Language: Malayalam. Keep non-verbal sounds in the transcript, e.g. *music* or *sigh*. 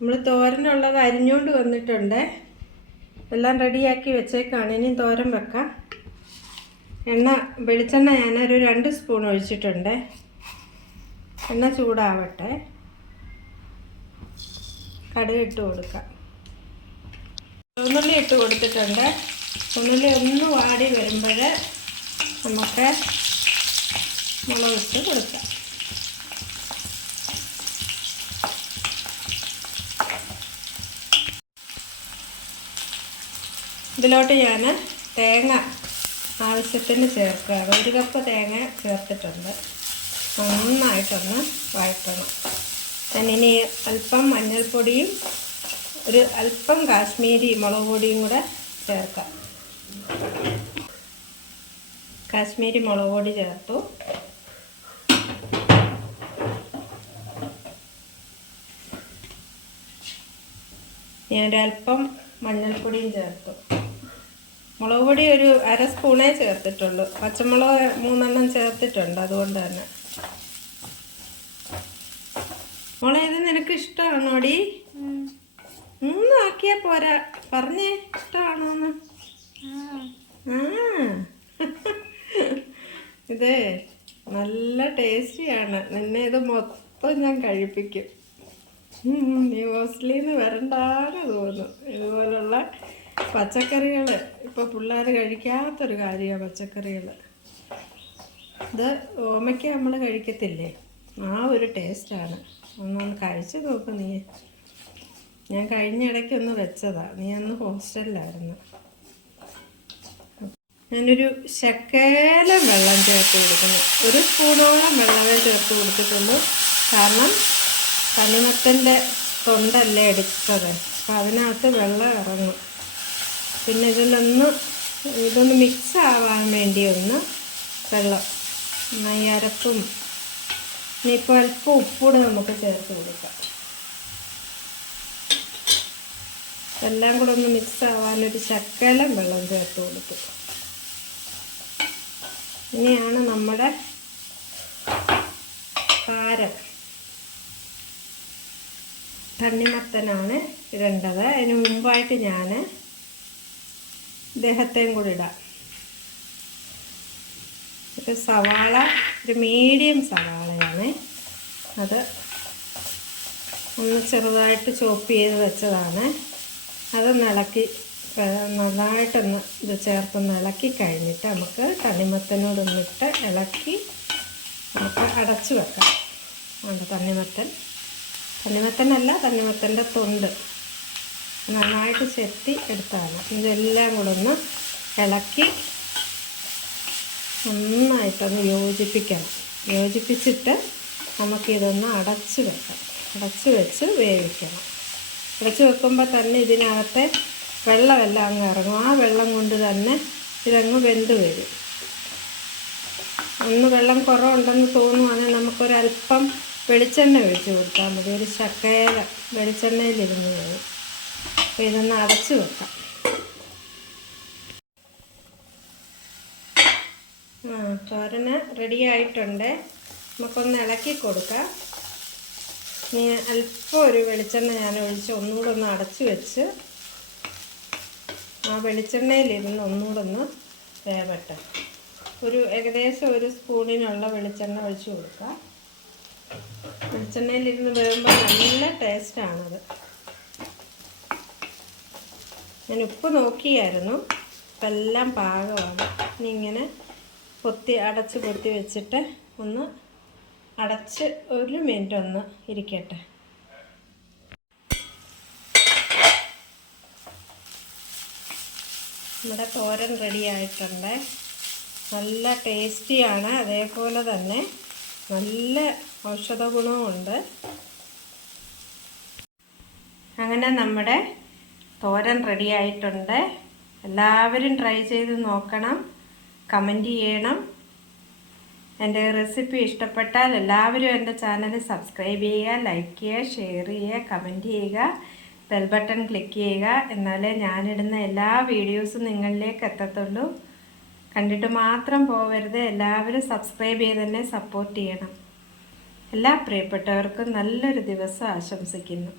നമ്മൾ തോരനുള്ളത് അരിഞ്ഞുകൊണ്ട് വന്നിട്ടുണ്ട്. എല്ലാം റെഡിയാക്കി വെച്ചേക്കാണ്. ഇനി തോരൻ വെക്കാം. എണ്ണ വെളിച്ചെണ്ണ ഞാനൊരു രണ്ട് സ്പൂൺ ഒഴിച്ചിട്ടുണ്ട്. എണ്ണ ചൂടാവട്ടെ. കടുക് ഇട്ട് കൊടുക്കാം. ചുവന്നുള്ളി ഇട്ട് കൊടുത്തിട്ടുണ്ട്. ചുവന്നുള്ളി ഒന്ന് വാടി വരുമ്പോൾ നമുക്ക് മുളകിട്ട് കൊടുക്കാം. ഇതിലോട്ട് ഞാൻ തേങ്ങ ആവശ്യത്തിന് ചേർക്കുകയാണ്. ഒരു കപ്പ് തേങ്ങ ചേർത്തിട്ടുണ്ട്. നന്നായിട്ടൊന്ന് വഴറ്റണം. ഞാനിനി അല്പം മഞ്ഞൾപ്പൊടിയും ഒരു അല്പം കാശ്മീരി മുളക് പൊടിയും കൂടെ ചേർക്കാം. കാശ്മീരി മുളക് പൊടി ചേർത്തു. ഞാനൊരല്പം മഞ്ഞൾപ്പൊടിയും ചേർത്തു. മുളക് പൊടി ഒരു അര സ്പൂണേ ചേർത്തിട്ടുള്ളൂ. പച്ചമുളക് മൂന്നെണ്ണം ചേർത്തിട്ടുണ്ട് അതുകൊണ്ട് തന്നെ. മോളെ ഇത് നിനക്ക് ഇഷ്ടമാണോടി ഒന്നും ആക്കിയാ പോരാ. പറഞ്ഞേ ഇഷ്ടമാണോന്ന്? *laughs* ഇത് നല്ല ടേസ്റ്റിയാണ്. നിന്നെ ഇത് മൊത്തം ഞാൻ കഴിപ്പിക്കും. നീ ഹോസ്റ്റലിൽ നിന്ന് വരണ്ടാന്ന് തോന്നുന്നു ഇതുപോലുള്ള പച്ചക്കറികൾ ഇപ്പോൾ പിള്ളേർ കഴിക്കാത്തൊരു കാര്യമാണ് പച്ചക്കറികൾ ഇത് ഓമയ്ക്ക് നമ്മൾ കഴിക്കത്തില്ലേ? ആ ഒരു ടേസ്റ്റാണ്. ഒന്നൊന്ന് കഴിച്ച് നോക്ക് നീ. ഞാൻ കഴിഞ്ഞ ഇടയ്ക്ക് ഒന്ന് വെച്ചതാ. നീ അന്ന് ഹോസ്റ്റലിലായിരുന്നു. ഞാനൊരു ശക്കേലം വെള്ളം ചേർത്ത് കൊടുക്കുന്നു. ഒരു സ്പൂണോളം വെള്ളമേ ചേർത്ത് കൊടുത്തിട്ടുള്ളൂ. കാരണം തനിമത്തന്റെ തൊണ്ടല്ലേ എടുത്തത്. അപ്പം അതിനകത്ത് വെള്ളം ഇറങ്ങും. പിന്നെ ഇതിലൊന്ന് ഇതൊന്ന് മിക്സ് ആവാൻ വേണ്ടി ഒന്ന് വെള്ളം നന്നായി അരപ്പും. ഇനിയിപ്പോൾ അല്പം ഉപ്പൂടെ നമുക്ക് ചേർത്ത് കൊടുക്കാം. എല്ലാം കൂടെ ഒന്ന് മിക്സ് ആവാനൊരു ശക്കലം വെള്ളം ചേർത്ത് കൊടുക്കുക ഇനിയാണ് നമ്മുടെ കാരം. തണ്ണിമത്തനാണ് ഇടേണ്ടത്. അതിന് മുമ്പായിട്ട് ഞാൻ ദേഹത്തെയും കൂടി ഇടാം. ഒരു സവാള ഒരു മീഡിയം സവാളയാണ്. അത് ഒന്ന് ചെറുതായിട്ട് ചോപ്പ് ചെയ്ത് വെച്ചതാണ്. അതൊന്ന് ഇളക്കി ഏഹ്, നന്നായിട്ടൊന്ന് ഇത് ചേർത്ത് ഇളക്കി കഴിഞ്ഞിട്ട് നമുക്ക് തണ്ണിമത്തനോടൊന്നിട്ട് ഇളക്കി നമുക്ക് അടച്ചു വെക്കാം. അതുകൊണ്ട് തണ്ണിമത്തൻ. തണ്ണിമത്തനല്ല തണ്ണിമത്തന്റെ തൊണ്ട്. നന്നായിട്ട് ചെത്തി എടുത്താണ്. ഇതെല്ലാം കൂടെ ഒന്ന് ഇളക്കി നന്നായിട്ടൊന്ന് യോജിപ്പിക്കണം. യോജിപ്പിച്ചിട്ട് നമുക്കിതൊന്ന് അടച്ച് വെക്കാം. അടച്ച് വെച്ച് വേവിക്കണം. അടച്ച് വെക്കുമ്പോൾ തന്നെ ഇതിനകത്തെ വെള്ളമെല്ലാം അങ്ങ് ഇറങ്ങും. ആ വെള്ളം കൊണ്ട് തന്നെ ഇതങ്ങ് വെന്ത് വരും. ഒന്ന് വെള്ളം കുറവുണ്ടെന്ന് തോന്നുവാണെങ്കിൽ നമുക്കൊരല്പം വെളിച്ചെണ്ണ ഒഴിച്ച് കൊടുത്താൽ മതി. ഒരു ശക്കയില വെളിച്ചെണ്ണയിലിരുന്ന് വരും. അപ്പോൾ ഇതൊന്ന് അടച്ചു വെക്കാം. ആ തോരന് റെഡിയായിട്ടുണ്ട് നമുക്കൊന്ന് ഇളക്കി കൊടുക്കാം. ഇനി അല്പം ഒരു വെളിച്ചെണ്ണ ഞാൻ ഒഴിച്ച് ഒന്നുകൂടെ ഒന്ന് അടച്ചു വെച്ച് ആ വെളിച്ചെണ്ണയിലിരുന്ന് ഒന്നുകൂടെ ഒന്ന് വേവട്ടെ. ഒരു ഏകദേശം ഒരു സ്പൂണിനുള്ള വെളിച്ചെണ്ണ ഒഴിച്ച് കൊടുക്കാം. വെളിച്ചെണ്ണയിലിരുന്ന് വേകുമ്പോൾ നല്ല ടേസ്റ്റാണത് ഞാൻ ഉപ്പ് നോക്കിയായിരുന്നു. അപ്പം എല്ലാം പാകമാണ്. ഇനി ഇങ്ങനെ പൊത്തി അടച്ച് പൊത്തി വെച്ചിട്ട് ഒന്ന് അടച്ച് ഒരു മിനിറ്റ് ഒന്ന് ഇരിക്കട്ടെ. നമ്മുടെ തോരൻ റെഡിയായിട്ടുണ്ട് നല്ല ടേസ്റ്റിയാണ് അതേപോലെ തന്നെ നല്ല ഔഷധ ഗുണവുമുണ്ട് അങ്ങനെ നമ്മുടെ തോരൻ റെഡി ആയിട്ടുണ്ട്. എല്ലാവരും ട്രൈ ചെയ്ത് നോക്കണം. കമന്റ് ചെയ്യണം. എന്റെ റെസിപ്പി ഇഷ്ടപ്പെട്ടാൽ എല്ലാവരും എന്റെ ചാനൽ സബ്സ്ക്രൈബ് ചെയ്യുക ലൈക്ക് ചെയ്യുക ഷെയർ ചെയ്യുക കമന്റ് ചെയ്യുക ബെൽ ബട്ടൺ ക്ലിക്ക് ചെയ്യുക. എന്നാലേ ഞാനിടുന്ന എല്ലാ വീഡിയോസും നിങ്ങളിലേക്ക് എത്തത്തുള്ളൂ. കണ്ടിട്ട് മാത്രം പോവരുത്. എല്ലാവരും സബ്സ്ക്രൈബ് ചെയ്ത് തന്നെ സപ്പോർട്ട് ചെയ്യണം. എല്ലാ പ്രിയപ്പെട്ടവർക്കും നല്ലൊരു ദിവസം ആശംസിക്കുന്നു.